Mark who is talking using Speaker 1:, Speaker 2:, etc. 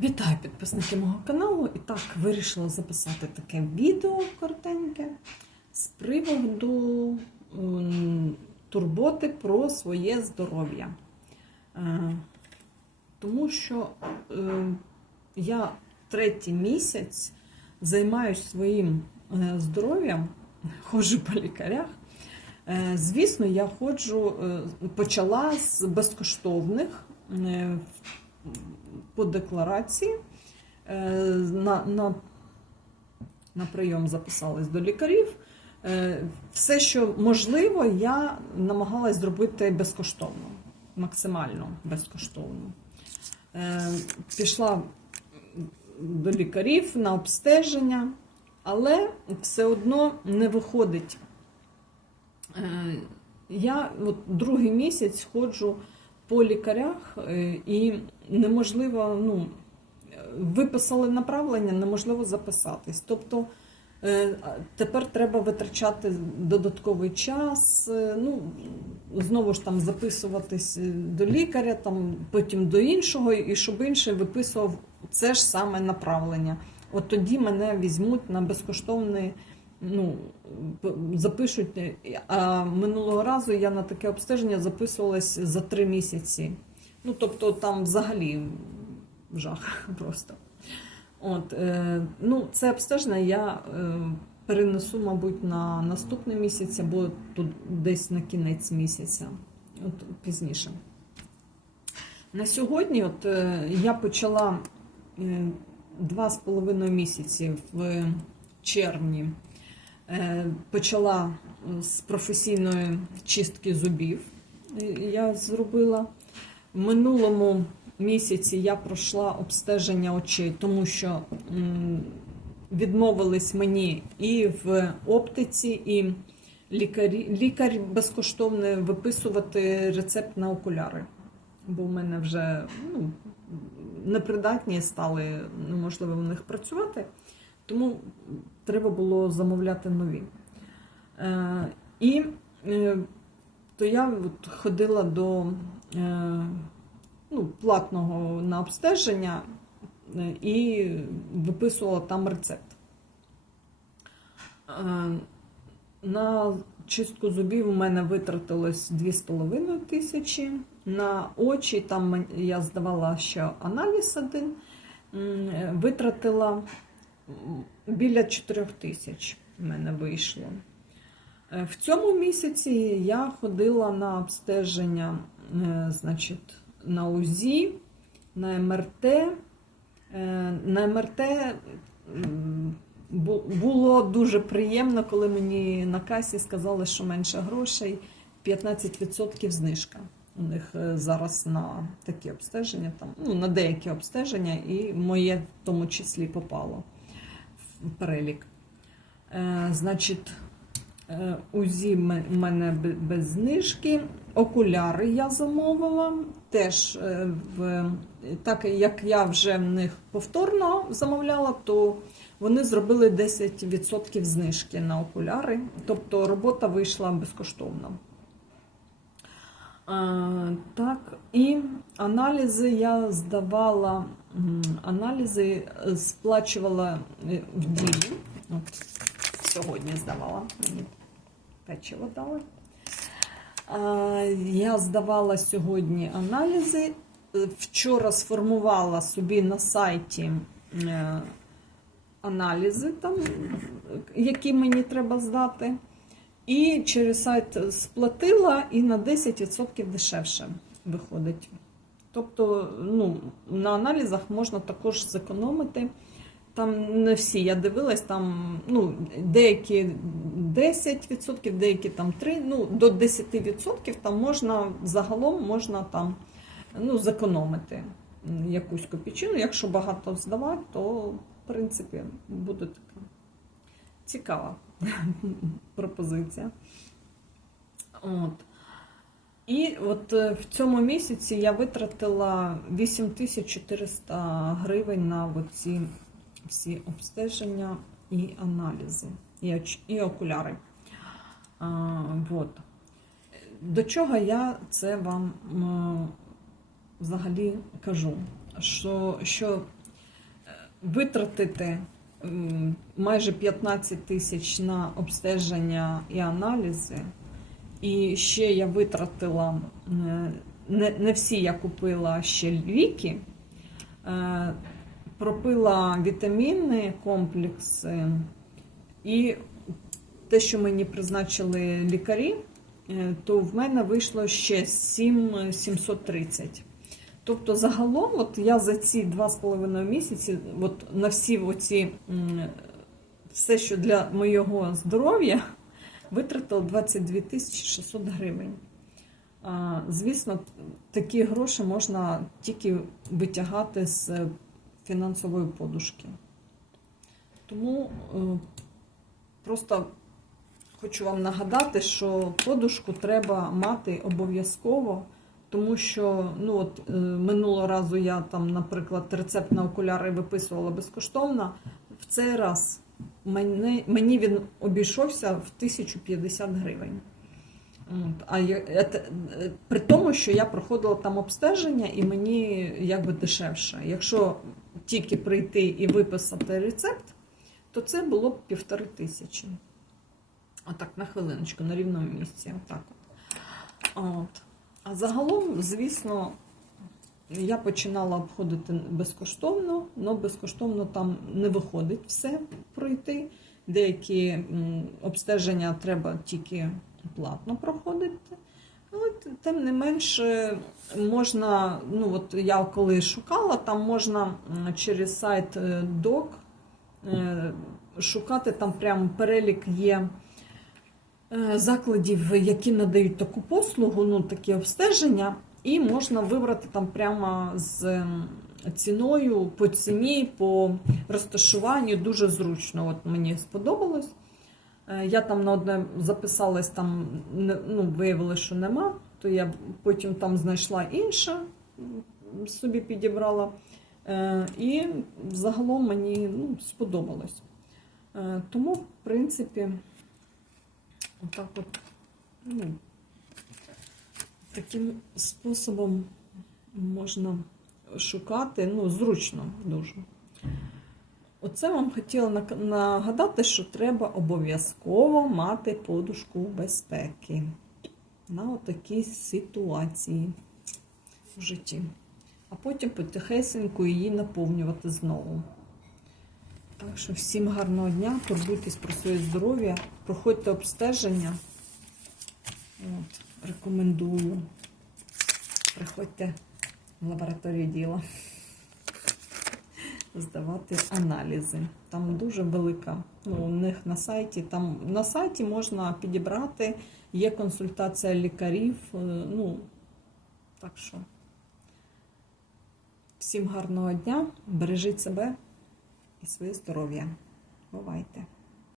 Speaker 1: Вітаю підписники мого каналу. І так, вирішила записати таке відео коротеньке з приводу турботи про своє здоров'я. Е, Тому що е, я третій місяць займаюся своїм е, здоров'ям, ходжу по лікарях. Звісно, я ходжу, почала з безкоштовних по декларації. Е, На, на, на прийом записалась до лікарів. Е, Все, що можливо, я намагалась зробити безкоштовно, максимально безкоштовно. Е, Пішла до лікарів на обстеження, але все одно не виходить. Я от другий місяць ходжу по лікарях, е, і неможливо, ну, виписали направлення, неможливо записатись. Тобто е, тепер треба витрачати додатковий час, е, ну, знову ж там записуватись до лікаря, там, потім до іншого, і щоб інший виписував це ж саме направлення. От тоді мене візьмуть на безкоштовний. Ну, запишуть. А минулого разу я на таке обстеження записувалась за три місяці. Ну, тобто там взагалі жах просто. От, е, ну, це обстеження я е, перенесу, мабуть, на наступний місяць або тут десь на кінець місяця, от пізніше. На сьогодні от, е, я почала е, два з половиною місяці в червні. Е, Почала з професійної чистки зубів. Я зробила. В минулому місяці я пройшла обстеження очей, тому що відмовились мені і в оптиці, і лікарі, лікар безкоштовно виписувати рецепт на окуляри. Бо в мене вже ну, непридатні стали, неможливо в них працювати. Тому треба було замовляти нові. Е, і е, то я от ходила до е, ну, платного на обстеження е, і виписувала там рецепт. Е, на чистку зубів у мене витратилось 2,5 тисячі. На очі там я здавала ще аналіз один, е, витратила біля 4 тисяч в мене вийшло. Е, В цьому місяці я ходила на обстеження, е, значить, на УЗІ, на МРТ. Е, На МРТ було дуже приємно, коли мені на касі сказали, що менше грошей, 15% знижка. У них зараз на такі обстеження, там, ну, на деякі обстеження, і моє в тому числі попало перелік. Е, Значить, Е, УЗІ в мене без знижки. Окуляри я замовила. Теж е, в, так як я вже в них повторно замовляла, то вони зробили 10% знижки на окуляри. Тобто робота вийшла безкоштовно. Так, і аналізи я здавала, аналізи е, сплачувала е, в дії. Сьогодні здавала. Мені печиво дали. Я здавала сьогодні аналізи. Е, Вчора сформувала собі на сайті аналізи, там, які мені треба здати. І через сайт сплатила, і на 10% дешевше виходить. Тобто, ну, на аналізах можна також зекономити. Там не всі, я дивилась, там ну, деякі 10%, деякі там 3%, ну, до 10% там можна загалом можна там ну, зекономити якусь копійчину. Якщо багато здавати, то в принципі буде така цікава пропозиція. От. І от е, в цьому місяці я витратила 8400 гривень на оці всі обстеження і аналізи, і, і окуляри. А, от. До чого я це вам взагалі кажу? Що, що витратити м, майже 15 тисяч на обстеження і аналізи. І ще я витратила не, не всі я купила ще ліки. Е, Пропила вітамінний комплекс е, і те, що мені призначили лікарі, е, то в мене вийшло ще 7 730. Тобто, загалом, от я за ці 2,5 місяці, от на всі оці все, що для моєго здоров'я, витратила 22 тисячі 600 гривень. Звісно, такі гроші можна тільки витягати з фінансової подушки. Тому е, просто хочу вам нагадати, що подушку треба мати обов'язково, тому що ну от е, минулого разу я там, наприклад, рецепт на окуляри виписувала безкоштовно. В цей раз мені, мені він обійшовся в 1050 гривень. От, А я, ете- е, при тому, що я проходила там обстеження, і мені якби дешевше. Якщо тільки прийти і виписати рецепт, то це було б півтори тисячі. Отак, на хвилиночку, на рівному місці. Отак от. От. А загалом, звісно, я починала обходити безкоштовно, але безкоштовно там не виходить все пройти. Деякі обстеження треба тільки платно проходити. Але тим не менше можна, ну от я коли шукала, там можна через сайт е, DOC е, шукати, там прям перелік є закладів, які надають таку послугу, ну такі обстеження, і можна вибрати там прямо з ціною, по ціні, по розташуванню дуже зручно. От мені сподобалось. Е, Я там на одне записалась, там ну, виявилося, що нема, то я потім там знайшла інше, собі підібрала. Е, І загалом мені ну, сподобалось. Е, Тому, в принципі, отак от, ну, таким способом можна шукати, ну, зручно дуже. Оце вам хотіла нагадати, що треба обов'язково мати подушку безпеки на отакій ситуації в житті. А потім потихесеньку її наповнювати знову. Так що всім гарного дня, турбуйтесь про своє здоров'я, проходьте обстеження. От, рекомендую. Приходьте в лабораторію діла здавати аналізи. Там дуже велика. Ну, у них на сайті. Там на сайті можна підібрати, є консультація лікарів. е, Ну, так що. Всім гарного дня, бережіть себе і своє здоров'я. Бувайте!